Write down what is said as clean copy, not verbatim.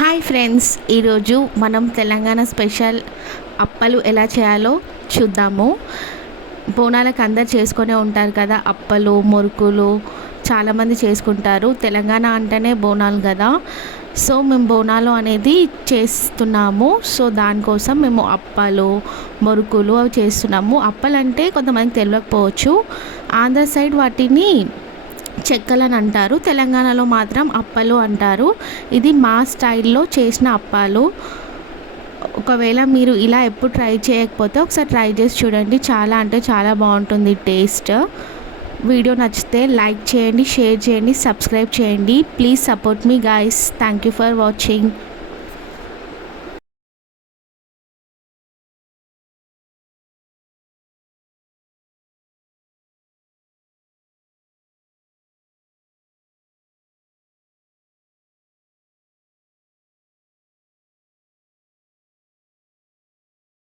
Hi friends, ఈరోజు మనం Telangana special అప్పలు ఎలా చేయాలో చూద్దాము. బోనాలకు అందరు చేసుకునే ఉంటారు కదా, అప్పలు మురుకులు చాలామంది చేసుకుంటారు. తెలంగాణ అంటేనే బోనాలు కదా. సో మేము బోనాలు అనేది చేస్తున్నాము. సో దానికోసం మేము అప్పలు మురుకులు అవి చేస్తున్నాము. అప్పలు అంటే కొంతమందికి తెలియకపోవచ్చు, ఆంధ్ర సైడ్ వాటిని చెక్కలు అని అంటారు, తెలంగాణలో మాత్రం అప్పలు అంటారు. ఇది మా స్టైల్లో చేసిన అప్పాలు. ఒకవేళ మీరు ఇలా ఎప్పుడు ట్రై చేయకపోతే ఒకసారి ట్రై చేసి చూడండి, చాలా అంటే చాలా బాగుంటుంది టేస్ట్. వీడియో నచ్చితే లైక్ చేయండి, షేర్ చేయండి, సబ్స్క్రైబ్ చేయండి. Please support me guys. Thank you for watching.